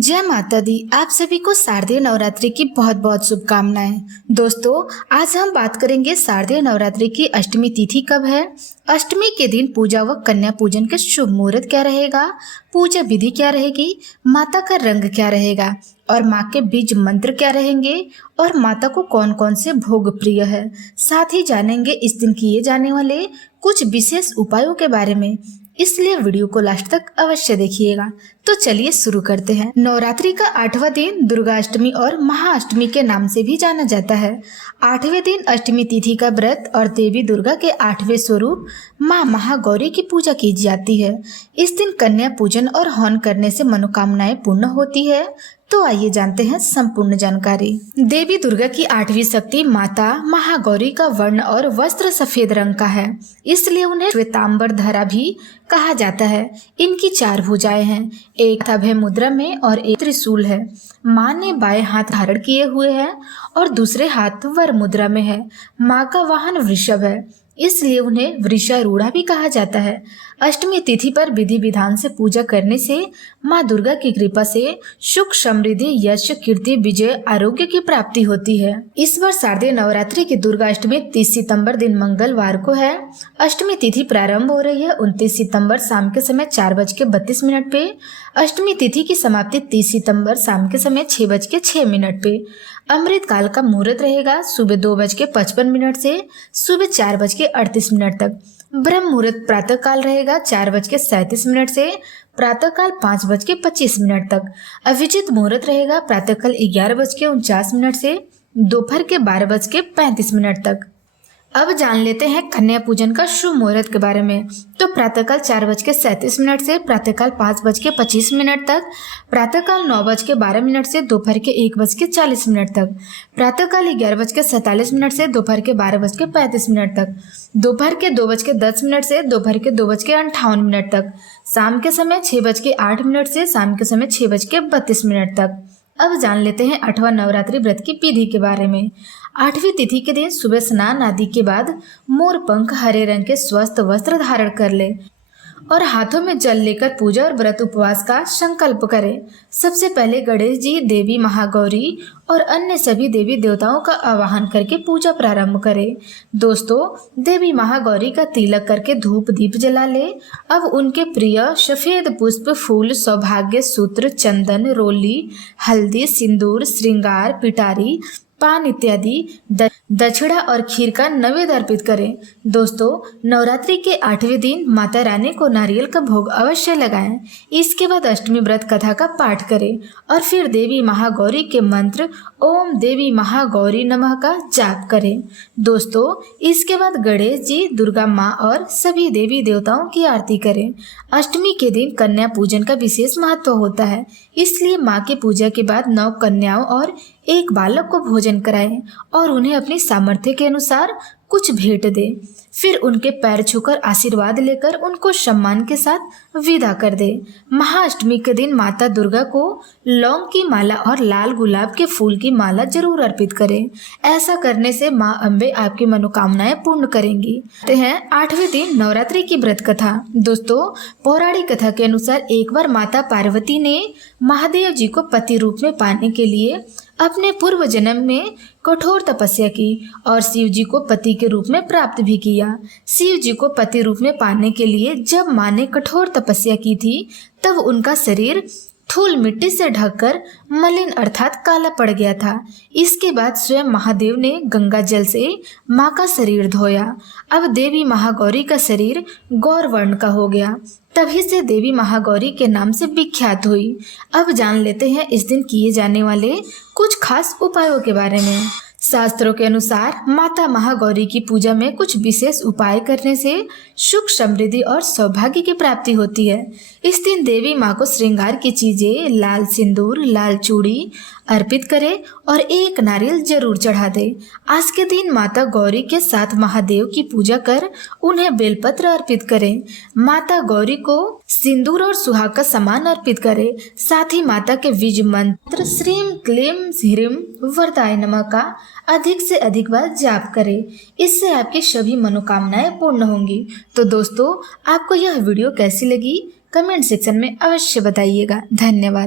जय माता दी। आप सभी को शारदीय नवरात्रि की बहुत बहुत शुभकामनाएं। दोस्तों, आज हम बात करेंगे शारदीय नवरात्रि की अष्टमी तिथि कब है, अष्टमी के दिन पूजा व कन्या पूजन के शुभ मुहूर्त क्या रहेगा, पूजा विधि क्या रहेगी, माता का रंग क्या रहेगा और माँ के बीज मंत्र क्या रहेंगे और माता को कौन कौन से भोग प्रिय है। साथ ही जानेंगे इस दिन किए जाने वाले कुछ विशेष उपायों के बारे में, इसलिए वीडियो को लास्ट तक अवश्य देखिएगा। तो चलिए शुरू करते हैं। नवरात्रि का 8वां दिन दुर्गाष्टमी और महाअष्टमी के नाम से भी जाना जाता है। 8वें दिन अष्टमी तिथि का व्रत और देवी दुर्गा के 8वें स्वरूप माँ महागौरी की पूजा की जाती है। इस दिन कन्या पूजन और हवन करने से मनोकामनाएं पूर्ण होती है। तो आइए जानते हैं संपूर्ण जानकारी। देवी दुर्गा की 8वीं शक्ति माता महागौरी का वर्ण और वस्त्र सफेद रंग का है, इसलिए उन्हें श्वेतांबर धरा भी कहा जाता है। इनकी 4 भुजाएं हैं, एक अभय मुद्रा में और एक त्रिशूल है। माँ ने बाएं हाथ धारण किए हुए हैं और दूसरे हाथ वर मुद्रा में है। माँ का वाहन वृषभ है, इसलिए उन्हें वृषारूढ़ा भी कहा जाता है। अष्टमी तिथि पर विधि विधान से पूजा करने से माँ दुर्गा की कृपा से सुख, समृद्धि, यश, कीर्ति, विजय, आरोग्य की प्राप्ति होती है। इस बार शारदीय नवरात्रि की दुर्गा अष्टमी 30 सितंबर दिन मंगलवार को है। अष्टमी तिथि प्रारंभ हो रही है 29 सितंबर शाम के समय 4:32 पे। अष्टमी तिथि की समाप्ति 30 सितंबर शाम के समय 6:06 पे। अमृत काल का मुहूर्त रहेगा सुबह 2:55 से सुबह 4:38 तक। ब्रह्म मुहूर्त प्रातः काल रहेगा 4:37 से प्रातः काल 5:25 तक। अभिजित मुहूर्त रहेगा प्रातः काल 11:49 से दोपहर के 12:35 तक। अब जान लेते हैं कन्या पूजन का शुभ मुहूर्त के बारे में। तो प्रातःकाल 4:37 से प्रातःकाल 5:25 तक, प्रातःकाल 9:12 से दोपहर के 1:40 तक, प्रातःकाल 11:47 से दोपहर के 12:35 तक, दोपहर के 2:10 से दोपहर के 2:58 तक, शाम के समय 6:08 से शाम के समय 6:32 तक। अब जान लेते हैं 8वां नवरात्रि व्रत की विधि के बारे में। 8वीं तिथि के दिन सुबह स्नान आदि के बाद मोर पंख हरे रंग के स्वस्थ वस्त्र धारण कर ले और हाथों में जल लेकर पूजा और व्रत उपवास का संकल्प करें। सबसे पहले गणेश जी, देवी महागौरी और अन्य सभी देवी देवताओं का आवाहन करके पूजा प्रारंभ करें। दोस्तों, देवी महागौरी का तिलक करके धूप दीप जला ले। अब उनके प्रिय सफेद पुष्प, फूल, सौभाग्य सूत्र, चंदन, रोली, हल्दी, सिंदूर, श्रृंगार, पिटारी, पान इत्यादि दक्षिणा और खीर का नैवेद्य अर्पित करें। दोस्तों, नवरात्रि के 8वें दिन माता रानी को नारियल का भोग अवश्य लगाएं। इसके बाद अष्टमी व्रत कथा का पाठ करें और फिर देवी महागौरी के मंत्र ओम देवी महागौरी नमः का जाप करें। दोस्तों, इसके बाद गणेश जी, दुर्गा माँ और सभी देवी देवताओं की आरती करें। अष्टमी के दिन कन्या पूजन का विशेष महत्व होता है, इसलिए माँ की पूजा के बाद 9 कन्याओं और 1 बालक को भोजन कराएं और उन्हें अपनी सामर्थ्य के अनुसार कुछ भेंट दें। फिर उनके पैर छूकर आशीर्वाद लेकर उनको सम्मान के साथ विदा कर दे। महाअष्टमी के दिन माता दुर्गा को लौंग की माला और लाल गुलाब के फूल की माला जरूर अर्पित करें। ऐसा करने से माँ अम्बे आपकी मनोकामनाएं पूर्ण करेंगी। तो है 8वें दिन नवरात्रि की व्रत कथा। दोस्तों, पौराणिक कथा के अनुसार एक बार माता पार्वती ने महादेव जी को पति रूप में पाने के लिए अपने पूर्व जन्म में कठोर तपस्या की और शिव जी को पति के रूप में प्राप्त भी किया। शिव जी को पति रूप में पाने के लिए जब माँ ने कठोर तपस्या की थी, तब उनका शरीर धूल मिट्टी से ढककर मलिन अर्थात काला पड़ गया था। इसके बाद स्वयं महादेव ने गंगा जल से माँ का शरीर धोया। अब देवी महागौरी का शरीर गौर वर्ण का हो गया, तभी से देवी महागौरी के नाम से विख्यात हुई। अब जान लेते हैं इस दिन किए जाने वाले कुछ खास उपायों के बारे में। शास्त्रों के अनुसार माता महागौरी की पूजा में कुछ विशेष उपाय करने से सुख, समृद्धि और सौभाग्य की प्राप्ति होती है। इस दिन देवी माँ को श्रृंगार की चीजें, लाल सिंदूर, लाल चूड़ी अर्पित करें और 1 नारियल जरूर चढ़ा दे। आज के दिन माता गौरी के साथ महादेव की पूजा कर उन्हें बेलपत्र अर्पित करें। माता गौरी को सिंदूर और सुहाग का सामान अर्पित करें। साथ ही माता के बीज मंत्र श्रीम क्लीम ह्रीम वरदाय नमः का अधिक से अधिक बार जाप करें। इससे आपकी सभी मनोकामनाएं पूर्ण होंगी। तो दोस्तों, आपको यह वीडियो कैसी लगी कमेंट सेक्शन में अवश्य बताइएगा। धन्यवाद।